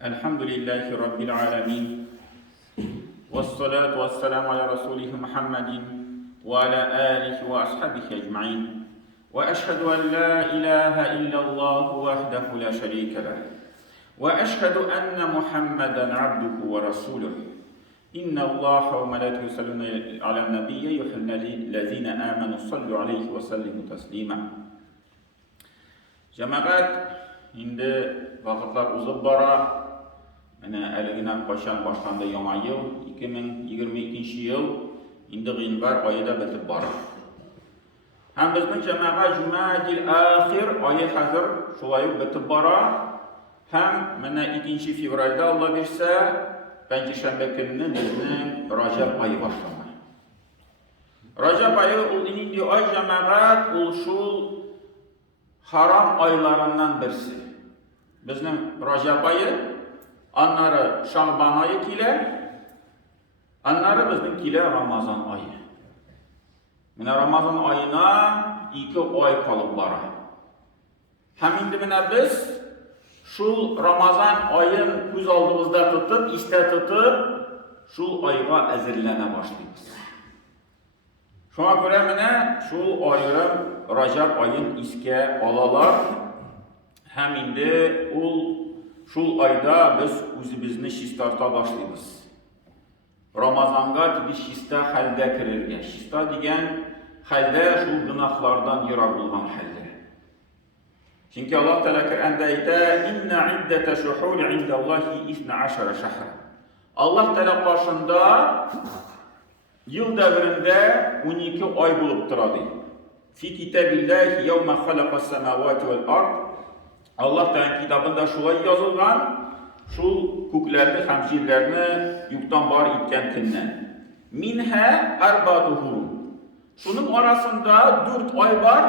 Elhamdülillahi Rabbil alemin. Vessalatu vesselamu ala Resulih Muhammedin ve ala alihi ve ashabihi ecma'in. Ve eşhedü en la ilahe illallah vahdehu la şerike leh. Ve eşhedü enne Muhammeden abduhu ve resuluh. İnna Allah ve melekûhu yusallûne alen nebiyye yuhennellezîne âmenû sallu aleyhi ve sellimu teslîmâ. Cemaat, indi vakitlar uzub bara. Әлегенән кайчан башланды яңа ел, 2022 ел, инде гыйнвар айы да бетеп бара. Һәм безнең җәмәгать Җумадил ахир айы хәзер шулай ук бетеп бара. Һәм менә 2 февральдә Алла бирсә, пәнҗешәмбе көнне безнең Раҗаб айы башлана. Раҗаб айы ул нинди ай җәмәгать, ул шул харам айларыннан берсе. Безнең Раҗаб айы anları Şaban ayı kile, anları bizim kile Ramazan ayı. Mine Ramazan ayına 2 ay kalıp bara. Hem indi mine biz şu Ramazan ayın göz aldığımızda tutup, iste tutup, şu ayga ezirlene başlayız. Şuna göre mine şu ayırım Rajab ayın iske alalar. Hem indi Şul ayda biz özümüzni şistarta başlayırız. Ramazanga gibi şista halde kirirge. Şista degen halde şul günahlardan yırak bulgan halde. Çünkü Allah Teala Kur'an'da ayta inna iddete şuhul indallahi 12 şahra. Allah Teala karşında yıl devrinde 12 ay bulup duradı. Fi kitabillahi yevme halakas semavati vel ard. Allah Teala kitabında şulay yazılgan, şul köklerini, hamşirlerini yuktan var itken kinden. Minhe erbatu hurum. Şunun arasında 4 ay var,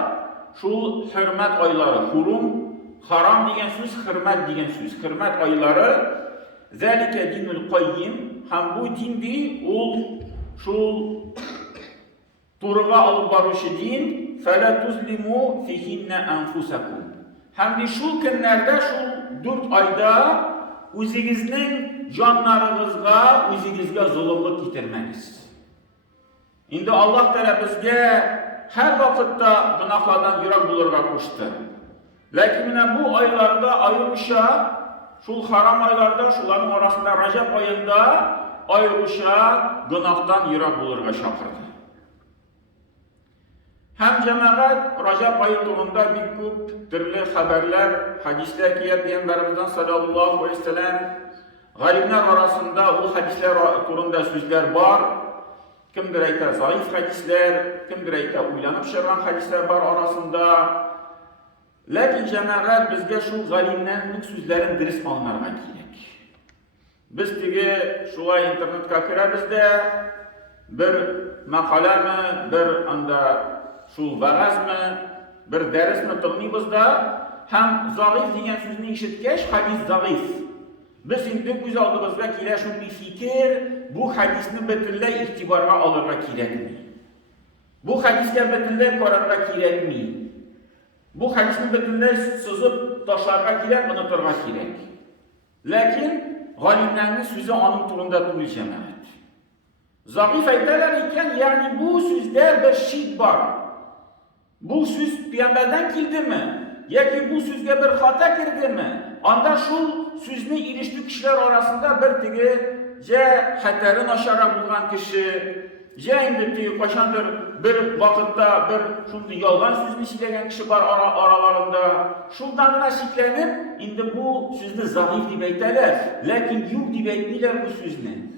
şul hürmet ayları. Hurum, haram degen söz, hürmet degen söz. Hürmet ayları, zelike dinul qayyim, hem bu dindi, şul turuğa alıp barışı din, fele tuzlimu fihinne enfusakum. Hem de şu günlerde, şu 4 ayda özünüzün canlarınızga, özünüzge zulümlük getirmeniz. Şimdi Allah Teala bizge her vakitte günahlardan yürek bulurga koştu. Lakin bu aylarda ayrılışa, şu haram aylarda, şuların arasında Rajab ayında ayrılışa günahtan yürek bulurga şakırdı. Hem cemaat Rajab ayı turunda bir küp türlü haberler, hadisler ki Peygamberimizden sallallahu aleyhi ve sellem galimler arasında o hadisler turunda sözler var. Kimdir ayta zayıf hadisler, kimdir ayta uylanıp şırran hadisler var arasında. Lakin cemaat bizge şu galimlerin sözlerin dürüst anlarga gerek. Biz tege şulay internetka kirabız da bir makale mi, bir anda şu vaaz mı, bir ders mi tılmıyız da hem zayıf degen sözünü işitkeş, hadis zayıf. Biz şimdi göz aldığımızda kile şu bir fikir, bu hadisini bütünley ihtibarga alırga kirekmi? Bu hadisler bütünley korarga kirekmi? Bu hadisini bütünley sızıp taşlarga kirek, unuturga kirek. Lakin galimlerin sözü onun turunda durur cemaat. Zayıf aytalar iken yani bu sözde bir şid var. Bu söz Peygamberden kildi mi? Ya ki bu sözge bir hata girdi mi? Anda şu sözünü ilişki kişiler arasında bir tege ya hatarın aşağı bulgan kişi, ya indi kaçandır bir vakitte bir şundu yalan sözünü işleyen kişi var aralarında. Şundan şiklenip indi bu sözünü zayıf diye eyteler. Lakin yok diye eytmiler bu sözünü.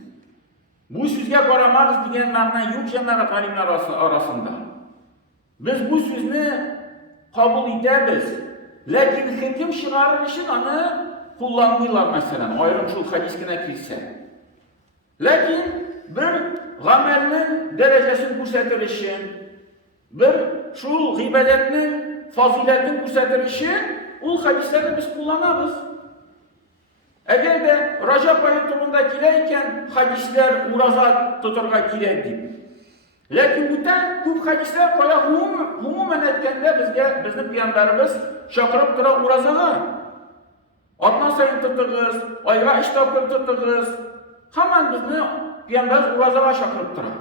Bu sözge varamağız diyen mağna yok cemaat alimler arasında. Biz bu sözünü kabul ederiz. Lakin hüküm çıkarır için onu kullanmıyorlar mesela. Ayrımcıl hadiskine kilse. Lakin bir gamelinin derecesini gösterir için, bir şu gıybetinin faziletini gösterir için o hadisleri biz kullanırız. Eğer de Rajab ayı turunda kileyken hadisler uraza tuturga kileydi. Lakin bütün küp hadisler koya umumen etkende bizim Peygamberimiz çakırıp dura urazağa. Adnan sayın tutuguz, ayga 3 tapkır tutuguz. Hemen bizni Peygamberimiz urazaga çakırıp turar.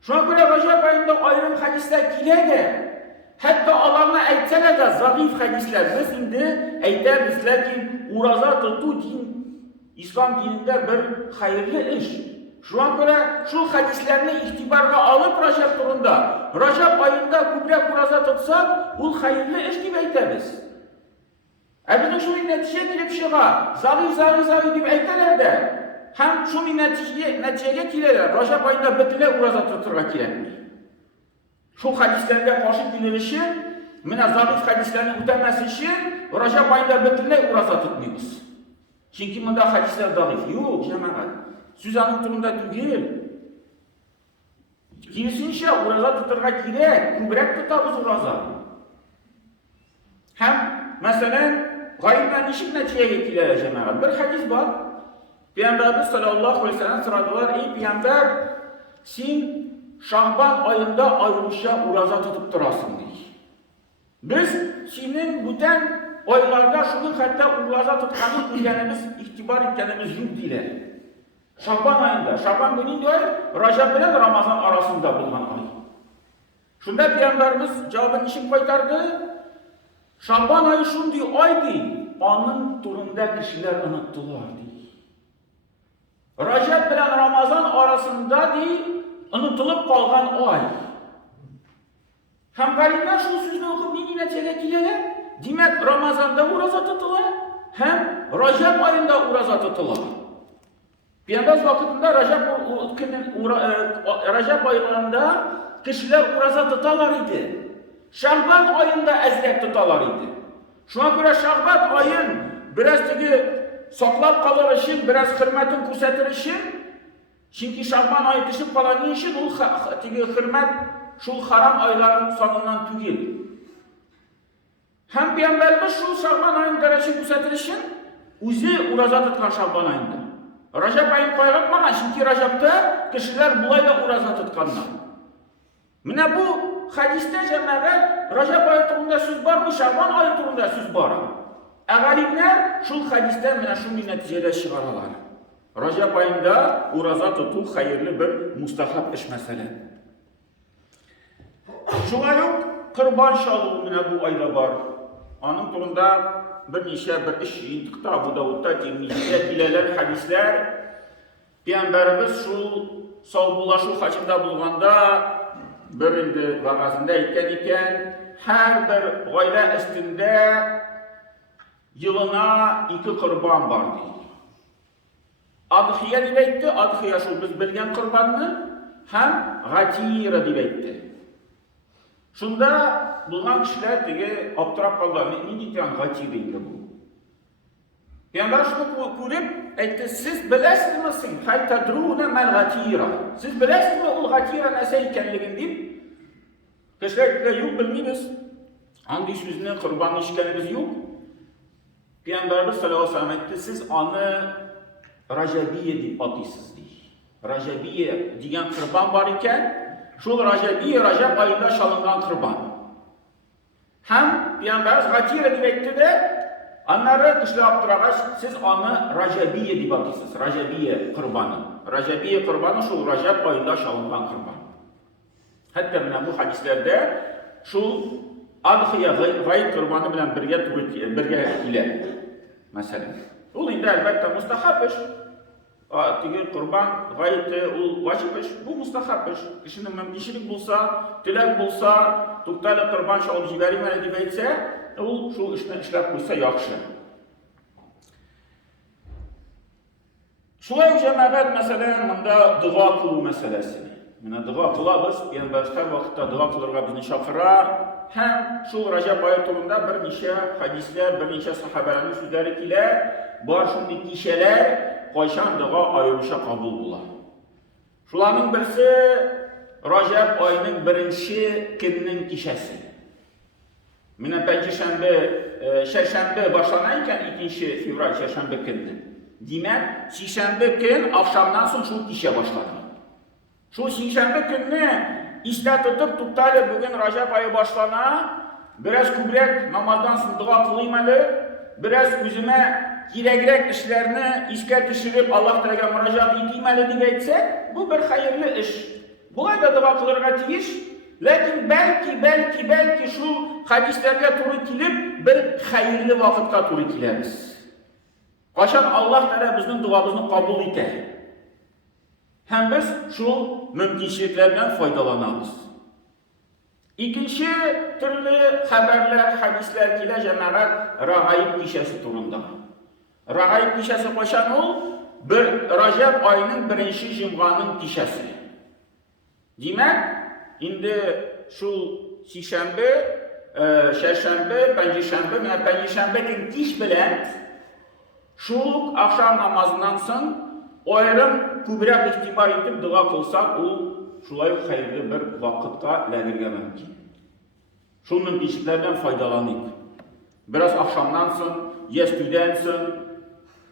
Şuna göre Rajab ayında ayrım hadisler kilede. Hatta alanına aytsalar da zayıf hadisler. Biz şimdi aytamiz lakin uraza tutu din İslam dininde bir hayırlı iş. Şuna göre şu hadislerini ihtibarga alıp Rajab turunda, Rajab ayında kübrak uraza tutsak, ul hayırlı iş gibi aytamiz. Bizim şu netice kilip şığa, zayıf gibi aytalar da, hem şu neticeye kilerler, Rajab ayında bütüne uraza tuturga kilerler. Şu hadislerle karşı bilinişi, zayıf hadislerini ütemesi için, Rajab ayında bütüne uraza tutmuyoruz. Çünkü bunda hadisler zayıf. Yok cemaat. Söz anlatımında değil. Kirisince uraza tuturga kiler, kübrak tutarız uraza. Hem mesela gayrinden işik neticeye kiler cemaat. Bir hadis var. Peygamberimiz sallallahu aleyhi ve sellem sıradılar. Ey Peygamber, sen Şaban ayında ayrılışa uraza tutup durasın diye. Biz senin bütün aylarda şunu hatta uraza tutkanı bilgenimiz, iktibar etkenimiz yok diler. Şaban ayında, Şaban günün diyor, Rajab ile Ramazan arasında bulunan ay. Şunda Peygamberimiz cevabını işin koytardı. Şaban ayı şunday ay değil, onun turunda kişiler unuttular diye. Rajab ile Ramazan arasında değil, unutulup kalan o ay. Hem galimler şu sözünü okup neyine telekiler? Demek Ramazan'da uraza tutular, hem Rajab ayında uraza tutular. Peygamber vakitinde Rajab aylarında kişiler uraza tutarlar idi. Şaban ayında eziyet tutarlar idi. Şuna göre Şaban ayın biraz saklap kalır için, biraz hürmetin kusetir için, çünkü Şaban ayı düşüp kalan için o hürmet şu haram ayların sonundan tügil. Hem Peygamberimiz şu Şaban ayın derece kusetir için uzi uraza tutkan Şaban ayında. Rajab ayını koygatmagan, çünkü Rajab'da kişiler bulayla uraza tutkanlar. Mine bu hadiste cemaat Rajab ayı turunda söz var mı, Şaban ayı turunda söz var. Eğalimler şu hadiste mine şu neticede çıkarırlar. Rajab ayında uraza tutu hayırlı bir mustahap iş mesele. Şuna yok, Kurban şalı mine bu ayda var. Onun turunda bir iş intikta Abu Davud'da Tirmizi'de dileler hadisler. Peygamberimiz şu savbula şu hacimde bulganda bir indi vakasında iken her bir gayle üstünde yılına 2 kurban var diye. Adhiye dibeytti, adhiye şu biz bilgen kurbanını hem gatira dibeytti. Şunda bulgan kişiler dege aptırap kaldılar. Ne diyeceğim gatira bu? Peygamber şunu görüp etti, siz bilesiniz misin? Hal tadrûne mel gatira. Siz bilesiniz mi o gatira nese ikenligini deyip? Kişiler de yok bilmeyiz. Hangi sözüne kurbanlı işkenimiz yok. Peygamberimiz sallallahu aleyhi ve sellem etti, siz onu Rajabiye deyip atıyorsunuz diye. Rajabiye diyen kurban var iken, şu Rajabiye, Rajab ayında şalıngan kurban. Hem Peygamberimiz gatira demekti de, onları kışla yaptırarak siz onu Rajabiye deyip atıyorsunuz. Rajabiye kurbanı. Rajabiye kurbanı şu Rajab ayında şalıngan kurban. Hatta bu hadislerde şu adhiye gayb kurbanı bilen birge ile mesela. Bu indi elbette mustahap iş. Kurban gayet vacip iş. Bu mustahap iş. Kişinin memnişilik bulsa, tilak bulsa, tuktayla kurban şaul ciberi mene dibeytse, şu işten işler bulsa yakşı. Şulay cemaat mesela bunda dua kulu meselesi. Mine dua kılabız, Peygamberler vakitte dua kılırga bizni şakıra. Hem şu Rajab ayı turunda bir nice hadisler, bir nice sahabelerin sözleri ile var şundaki kişiler koyşan dua ayrılışa kabul bular. Şuların birisi Rajab ayının birinci gününün kişisi. Mine Şerşembe başlanayken 2 fevral Şerşembe günü. Demek Şerşembe gün akşamdan sonra şu kişiye başladı. Şu Şerşembe gününü işte tutup tutarlı bugün Rajab ayı başlana, biraz kübrek namazdan sonra dua kılıymalı, biraz özüme kiragrek işlerini işe düşürüp Allah Teala müracaat etmeli diye etse, bu bir hayırlı iş. Bu ayda dua kılırga tiyiş. Lakin belki şu hadislerle turu kilip bir hayırlı vakitte turu kileriz. Kaçan Allah Teala bizim duamızı kabul eder. Hem biz şu mümkünçiliklerden faydalanırız. İkinci türlü haberler, hadisler kile cemaat Ragaib kişisi turunda. Ragaib kişisi kaçan ol? Bir Recep ayının birinci cumganın kişisi. Demek, indi şu Şişembe, Şerşembe, Penceşembe gün iş bilen şuluk akşam namazından son ayrım kübrak ihtibar edip dua kılsak o şulay hayırlı bir vakitka lenirge mümkün. Şunun işlerden faydalanıp biraz akşamdan son, yestüden son,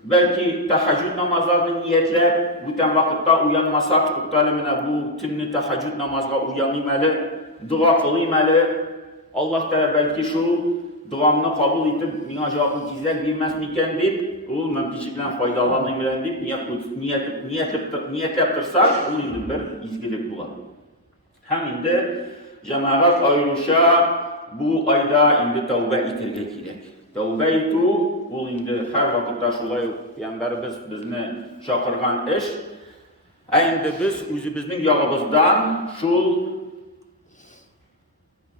belki teheccüd namazlarını niyetler, bütün vakitte uyanmasak, tuktalimine bu tümlü teheccüd namazına uyanımalı, dua kılıymalı. Allah da belki şu duamını kabul edip, bana cevabını tizler bilmez miken deyip, o mümkünçlikten faydalanımalı deyip, niyet yaptırsak, o indi bir izgilik bular. Hem indi cemaat ayrışa bu ayda indi tövbe etilge gerek. Tövbe etu, bu indi her vakitte şulay Peygamberimiz bizni çakırgan iş. Endi biz özümüzün yağımızdan şu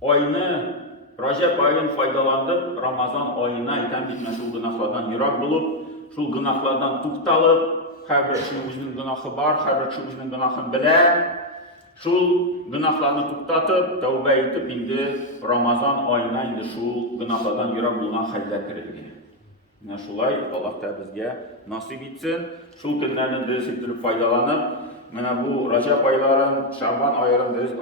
ayını Recep ayını faydalanıp Ramazan ayına iten bitme şu günahlardan yırak bulup, şu günahlardan tuktalıp, her bir işimizin günahı var, her bir işimizin günahını bilen, şu günahlarını tuktatıp, tövbe etip indi Ramazan ayına indi şu günahlardan yırak bulunan haller kirildi. Yani şulay Allah da bizge nasip etsin, şu günlerden de faydalanıp, bu Recep ayların, Şaban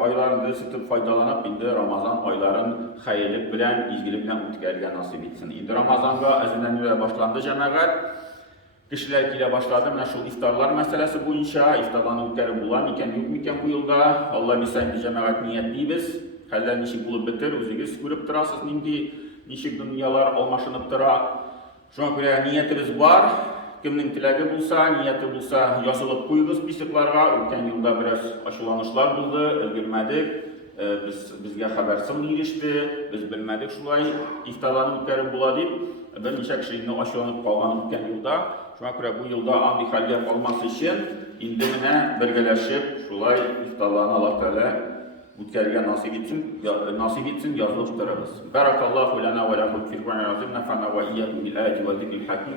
aylarında sıtıp faydalanıp, indi Ramazan ayların hayırlık bilen, izgilik bilen ütkerliğe nasip etsin. İndi Ramazan'a əzinlənməyə başlandı cəməqət. Kişiler ile başladı. Şu iftarlar meselesi bu inşa. İftardan ütkerli bulan iken yok miken bu yılda. Allah bilsen bir cəməqət niyetliyiz. Həller nişik bulup bitir. Özünüz görüp durasınız. Nindi nişik dünyalar almaşınıp dura. Şuna göre niyetimiz var. Kimnin tilagi bulsa, niyeti bulsa yazılıp koyuyoruz pisliklarga. Ötken yılda biraz aşılanışlar buldu, ölgürmedik. Bizge habersin girişti, biz bilmedik şulay iftarlarını ütkerip bula deyip bir neçe kişinin aşılanıp kalgan ötken yılda. Şuna göre bu yılda andi halde olması için indimine belgeleşip şulay iftarlarını Allah Teala ütkerge nasip etsin yazılıp tutarız. Barakallahu lana ve lakum fil Kur'an-ı Azim nefa'na ve iyyakum bil ayati ve zikril hakim.